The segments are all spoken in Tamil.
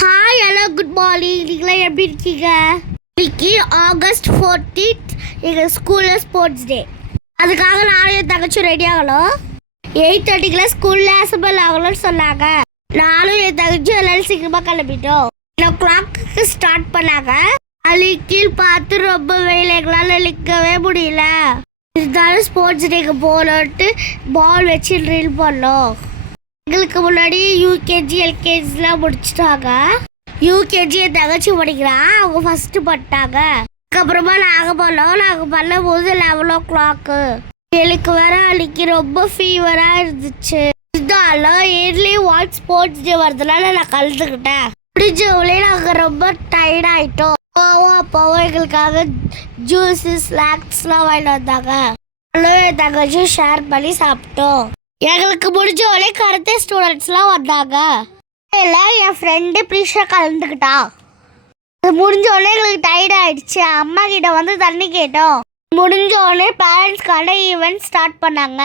Hi hello good morning. நீங்களாம் எப்படி இருக்கீங்க? இன்னைக்கு ஆகஸ்ட் 14th எங்கள் ஸ்கூலில் ஸ்போர்ட்ஸ் டே. அதுக்காக நானும் என் தங்கச்சி ரெடி ஆகணும். 8:30 ஸ்கூலில் அசம்பிள் ஆகணும்னு சொன்னாங்க. நானும் என் தங்கச்சி எல்லாரும் சீக்கிரமாக கிளம்பிட்டோம். 9 ஸ்டார்ட் பண்ணாங்க. கீழ் பார்த்து ரொம்ப வெயில், எங்களால் நிற்கவே முடியல. இருந்தாலும் ஸ்போர்ட்ஸ் டேக்கு போகணுன்ட்டு பால் வச்சு ட்ரில் பண்ணோம். எங்களுக்கு முன்னாடி யூகேஜி எல்கேஜிலாம் முடிச்சிட்டாங்க. யூகேஜி என் தங்கச்சி படிக்கிறான், அவங்க ஃபஸ்ட்டு பண்ணிட்டாங்க. அதுக்கப்புறமா நாங்கள் பண்ணோம். நாங்கள் பண்ணும்போது 11 எனக்கு வேற அன்னைக்கு ரொம்ப ஃபீவராக இருந்துச்சு. இருந்தாலும் ஏர்லி வாட் ஸ்போர்ட்ஸ் டே வரதுனால நான் கலந்துக்கிட்டேன். முடிஞ்சவங்களே நாங்கள் ரொம்ப டயர்ட் ஆகிட்டோம். அப்பாவும் எங்களுக்காக ஜூஸு ஸ்நாக்ஸ்லாம் வாங்கிட்டு வந்தாங்க. என் தங்கச்சி ஷேர் பண்ணி சாப்பிட்டோம். எங்களுக்கு முடிஞ்சவளே கருத்து ஸ்டூடெண்ட்ஸ்லாம் வந்தாங்க. இல்லை, என் ஃப்ரெண்டு ப்ரீஷா கலந்துக்கிட்டா. அது முடிஞ்சோடனே எங்களுக்கு டயர்ட் ஆகிடுச்சு. அம்மா கிட்ட வந்து தண்ணி கேட்டோம். முடிஞ்சோடனே பேரண்ட்ஸ்க்கான ஈவெண்ட் ஸ்டார்ட் பண்ணாங்க.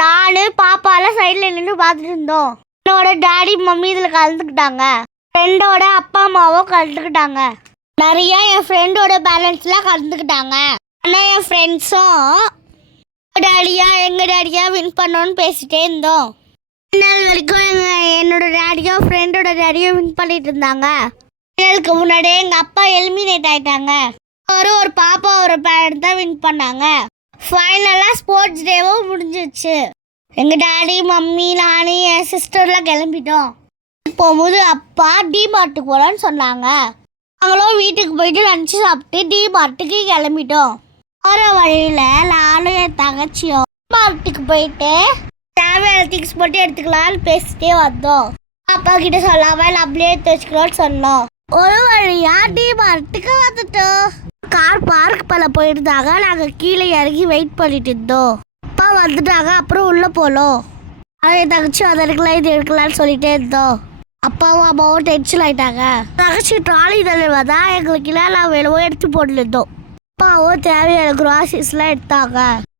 நான் பாப்பாலாம் சைடில் நின்று பார்த்துட்டு இருந்தோம். என்னோட டேடி மம்மி இதில் கலந்துக்கிட்டாங்க. ஃப்ரெண்டோட அப்பா அம்மாவும் கலந்துக்கிட்டாங்க. நிறையா என் ஃப்ரெண்டோட பேரண்ட்ஸ்லாம் கலந்துக்கிட்டாங்க. ஆனால் என் ஃப்ரெண்ட்ஸும் எங்கள் டேடியா வின் பண்ணோன்னு பேசிட்டே இருந்தோம். நாள் வரைக்கும் என்னோட டேடியோ ஃப்ரெண்டோட டேடியோ வின் பண்ணிட்டு இருந்தாங்க. எனக்கு முன்னாடி எங்கள் அப்பா எலிமினேட் ஆகிட்டாங்க. ஒரு பாப்பா ஒரு பேரண்ட் தான் வின் பண்ணாங்க. ஃபைனலாக ஸ்போர்ட்ஸ் டேவும் முடிஞ்சிச்சு. எங்கள் டேடி மம்மி நான் என் சிஸ்டர்லாம் கிளம்பிட்டோம். போகும்போது அப்பா டிமார்ட்டுக்கு போகலான்னு சொன்னாங்க. நாங்களும் வீட்டுக்கு போயிட்டு லஞ்சு சாப்பிட்டு டிமார்ட்டுக்கு கிளம்பிட்டோம். போகிற வழியில் நானும் என் தங்கச்சியும் மார்ட்டுக்கு போயிட்டு தேவையான திங்ஸ் மட்டும் எடுத்துக்கலான்னு பேசிட்டே வந்தோம். அப்பா கிட்ட சொல்லாம நம்மளே எடுத்து வச்சுக்கலாம்னு சொன்னோம். ஒரு வழியா டிமார்ட்டுக்கு வந்துட்டோம். கார் பார்க் பண்ண போயிருந்தாங்க. நாங்கள் கீழே இறங்கி வெயிட் பண்ணிட்டு இருந்தோம். அப்பா வந்துட்டாங்க. அப்புறம் உள்ளே போனோம். என் தங்கச்சி அதை எடுக்கலாம் இது எடுக்கலான்னு சொல்லிட்டே இருந்தோம். அப்பாவும் அம்மாவும் டென்ஷன் ஆகிட்டாங்க. தங்கச்சி ட்ராலி தலைவா தான் எங்களுக்கு எல்லாம் வேணுமோ எடுத்து போட்டுருந்தோம். அப்பாவும் தேவையான கிராசரிஸ்லாம் எடுத்தாங்க.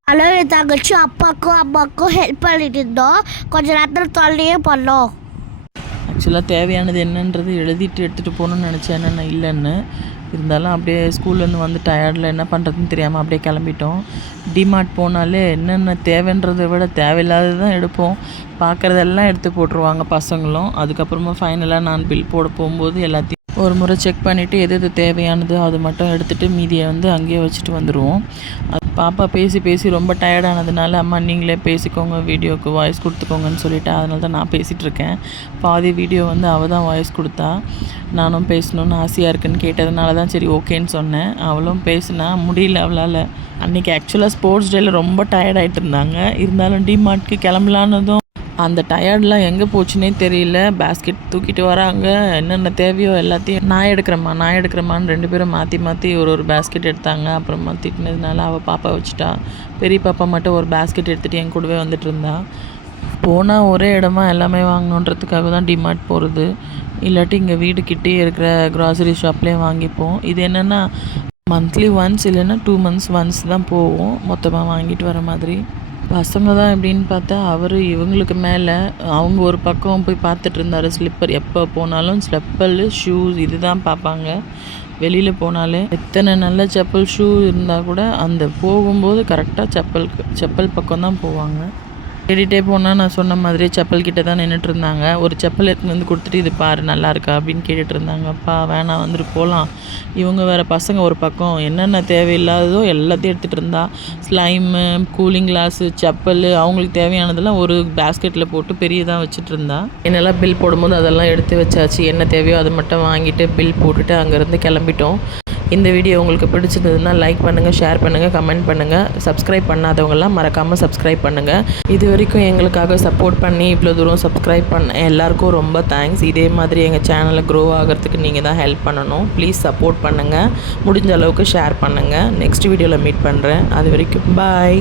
அதனால என் தங்கச்சி அப்பாவுக்கும் அம்மாவுக்கும் ஹெல்ப் பண்ணிட்டு இருந்தோம். கொஞ்சம் நேரத்தில் தொல்லையே பண்ணோம். ஆக்சுவலாக தேவையானது என்னன்றது எழுதிட்டு எடுத்துகிட்டு போகணுன்னு நினச்சேன். என்னென்ன இல்லைன்னு இருந்தாலும் அப்படியே ஸ்கூல்லேருந்து வந்து டயர்டில் என்ன பண்ணுறதுன்னு தெரியாமல் அப்படியே கிளம்பிட்டோம். டிமார்ட் போனாலே என்னென்ன தேவைன்றதை விட தேவையில்லாதது தான் எடுப்போம். பார்க்குறதெல்லாம் எடுத்து போட்டுருவாங்க பசங்களும். அதுக்கப்புறமா ஃபைனலாக நான் பில் போட போகும்போது எல்லாத்தையும் ஒரு முறை செக் பண்ணிவிட்டு எது தேவையானதோ அது மட்டும் எடுத்துகிட்டு மீதியை வந்து அங்கேயே வச்சுட்டு வந்துடுவோம். அது பாப்பா பேசி ரொம்ப டயர்டானதுனால அம்மா நீங்களே பேசிக்கோங்க, வீடியோவுக்கு வாய்ஸ் கொடுத்துக்கோங்கன்னு சொல்லிவிட்டு அதனால தான் நான் பேசிகிட்ருக்கேன். பாதி வீடியோ வந்து அவள் தான் வாய்ஸ் கொடுத்தா. நானும் பேசணுன்னு ஆசையாக இருக்குன்னு கேட்டதுனால தான் சரி ஓகேன்னு சொன்னேன். அவளும் பேசினா முடியல அவளால். அன்றைக்கி ஆக்சுவலாக ஸ்போர்ட்ஸ் டேயில் ரொம்ப டயர்டாகிட்டு இருந்தாங்க. இருந்தாலும் டிமார்ட்க்கு கிளம்பலானதும் அந்த டயர்டெலாம் எங்கே போச்சுன்னே தெரியல. பேஸ்கெட் தூக்கிட்டு வராங்க. என்னென்ன தேவையோ எல்லாத்தையும் நான் எடுக்கிறேம்மான்னு 2 பேரும் மாற்றி ஒரு பேஸ்கெட் எடுத்தாங்க. அப்புறமா திட்டினதுனால அவள் பாப்பா வச்சுட்டா. பெரிய பாப்பா மட்டும் ஒரு பேஸ்கெட் எடுத்துகிட்டு என் கூடவே வந்துட்டு இருந்தா. போனால் ஒரே இடமா எல்லாமே வாங்கணுன்றதுக்காக தான் டிமார்ட் போகிறது. இல்லாட்டி இங்கே வீடு கிட்டே இருக்கிற க்ராசரி ஷாப்லேயே வாங்கிப்போம். இது என்னென்னா மந்த்லி ஒன்ஸ் இல்லைன்னா 2 months ஒன்ஸ் தான் போவோம் மொத்தமாக வாங்கிட்டு வர மாதிரி. பசங்க தான் எப்படின்னு பார்த்தா இவங்களுக்கு மேலே அவங்க ஒரு பக்கம் போய் பார்த்துட்டு இருந்தார். ஸ்லிப்பர் எப்போ போனாலும் ஸ்லிப்பர் ஷூஸ் இது தான் பார்ப்பாங்க. வெளியில் போனாலே எத்தனை நல்ல செப்பல் ஷூ இருந்தால் கூட அந்த போகும்போது கரெக்டாக செப்பல் பக்கம் தான் போவாங்க. தேடிட்டே போனால் நான் சொன்ன மாதிரி செப்பல் கிட்டே தான் நின்றுட்டு இருந்தாங்க. ஒரு செப்பல் எடுத்துன்னு வந்து கொடுத்துட்டு இது பாரு நல்லா இருக்கா அப்படின்னு கேட்டுட்டு இருந்தாங்க. அப்பா வேணாம் வந்துட்டு போகலாம். இவங்க வேறு பசங்க ஒரு பக்கம் என்னென்ன தேவையில்லாததோ எல்லாத்தையும் எடுத்துகிட்டு இருந்தா. ஸ்லைமு, கூலிங் கிளாஸு, செப்பல் அவங்களுக்கு தேவையானதெல்லாம் ஒரு பேஸ்கெட்டில் போட்டு பெரியதாக வச்சுட்டு இருந்தா. என்னெல்லாம் பில் போடும்போது அதெல்லாம் எடுத்து வச்சாச்சு. என்ன தேவையோ அதை மட்டும் வாங்கிட்டு பில் போட்டுட்டு அங்கேருந்து கிளம்பிட்டோம். இந்த வீடியோ உங்களுக்கு பிடிச்சிருந்ததுன்னா லைக் பண்ணுங்கள், ஷேர் பண்ணுங்கள், கமெண்ட் பண்ணுங்கள். சப்ஸ்கிரைப் பண்ணாதவங்கெல்லாம் மறக்காமல் சப்ஸ்கிரைப் பண்ணுங்கள். இது வரைக்கும் எங்களுக்காக சப்போர்ட் பண்ணி இவ்வளோ தூரம் சப்ஸ்கிரைப் பண்ண எல்லாருக்கும் ரொம்ப தேங்க்ஸ். இதே மாதிரி எங்கள் சேனலை க்ரோ ஆகிறதுக்கு நீங்கள் தான் ஹெல்ப் பண்ணணும். ப்ளீஸ் சப்போர்ட் பண்ணுங்கள். முடிஞ்ச அளவுக்கு ஷேர் பண்ணுங்கள். நெக்ஸ்ட் வீடியோவில் மீட் பண்ணுறேன். அது வரைக்கும் பாய்.